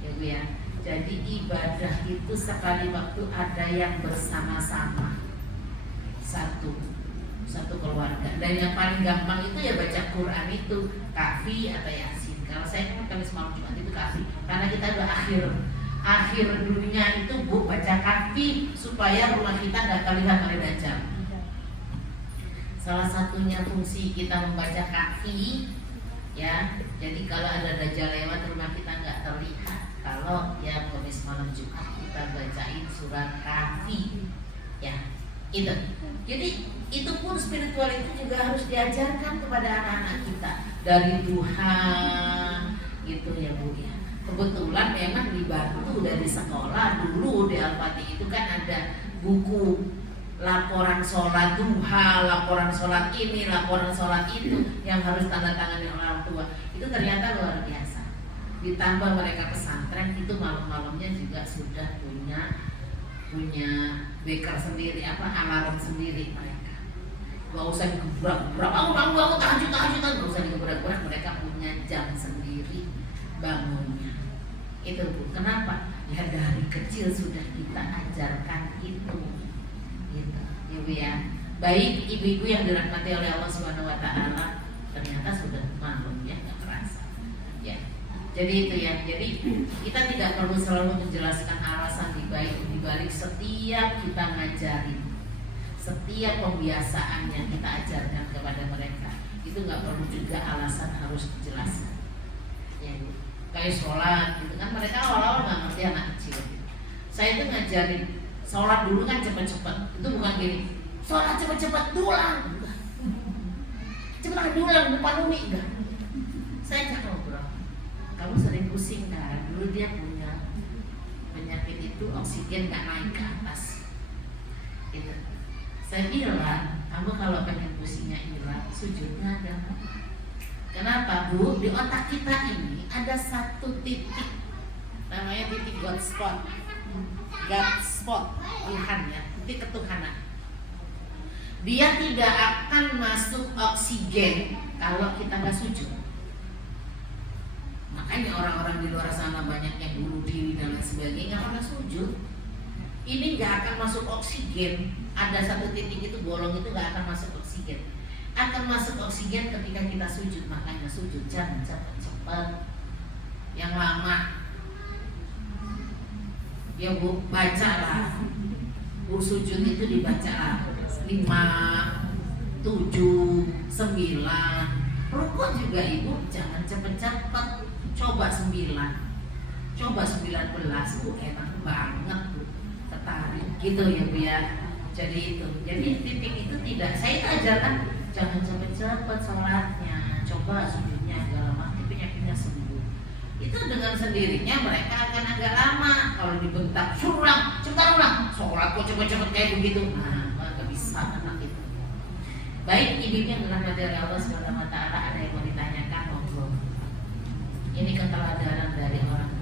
Ya Bu ya. Jadi ibadah itu sekali waktu ada yang bersama-sama satu keluarga. Dan yang paling gampang itu ya baca Quran itu, kafi atau yasin. Kalau saya kan Kamis malam Jumat itu kafi, karena kita udah akhir dunia itu Bu, baca kafi supaya rumah kita nggak terlihat oleh dajjal. Salah satunya fungsi kita membaca kafi, ya. Jadi kalau ada dajjal lewat rumah kita nggak terlihat. Kalau ya Kamis malam Jumat kita bacain surat kafi, ya itu. Jadi itu pun spiritual itu juga harus diajarkan kepada anak-anak kita dari Tuhan, gitu ya Bu ya. Kebetulan memang dibantu dari sekolah dulu di Al-Fatih itu kan ada buku laporan sholat duha, laporan sholat ini, laporan sholat itu yang harus tanda tangani orang tua. Itu ternyata luar biasa. Ditambah mereka pesantren itu malam-malamnya juga sudah punya beker sendiri, alarm sendiri mereka. Gak usah digebrak-gebrak, bangun tahajud-tahajudan, gak usah digebrak-gebrak, mereka punya jam sendiri bangunnya. Itu Bu, kenapa? Ya dari kecil sudah kita ajarkan itu. Gitu, Ibu ya. Baik ibu-ibu yang dirahmati oleh Allah Subhanahu wa taala, ternyata sudah malam ya, nggak terasa. Ya. Jadi itu ya. Jadi kita tidak perlu selalu menjelaskan alasan dibalik setiap kita ngajarin, setiap pembiasaan yang kita ajarkan kepada mereka. Itu nggak perlu juga alasan harus dijelaskan. Ya, kayak sholat gitu kan, mereka awal-awal nggak ngerti anak kecil. Saya itu ngajarin sholat dulu kan cepet-cepet. Itu bukan gini, sholat cepet-cepet dulang, cepet dulang depan umi enggak. Saya ajak ngobrol. Kamu sering pusing kan? Dulu dia punya penyakit itu, oksigen nggak naik ke atas. Gitu. Saya bilang, kamu kalau pengen pusingnya hilang, sujudnya ada. Kenapa Bu? Di otak kita ini ada satu titik, namanya titik God spot. God spot, Tuhan ya, titik ketuhanan. Dia tidak akan masuk oksigen kalau kita nggak sujud. Makanya orang-orang di luar sana banyak yang bunuh diri dan lain sebagainya karena sujud. Ini nggak akan masuk oksigen. Ada satu titik itu bolong itu nggak akan masuk oksigen. Akan masuk oksigen ketika kita sujud. Makanya sujud jangan cepat-cepat, yang lama. Ya Bu, bacalah. Bu sujud itu dibaca 5, 7, 9. Rukuk juga Ibu jangan cepet-cepet. Coba 9, coba 19, Bu, enak banget Bu, tertarik gitu ya Bu ya. Jadi titik itu tidak, saya itu ajarkan jangan cepet-cepet sholatnya, coba sujudnya agak lama, tapi penyakitnya sembuh. Itu dengan sendirinya mereka akan agak lama. Kalau dibentak, suruh cepat ulang, sholat kok cepet-cepet kayak begitu, nah nggak bisa anak itu. Baik ibu yang dirahmati oleh Allah Subhanahu wa taala, ada yang mau ditanyakan? Monggo. Ini keteladanan dari orang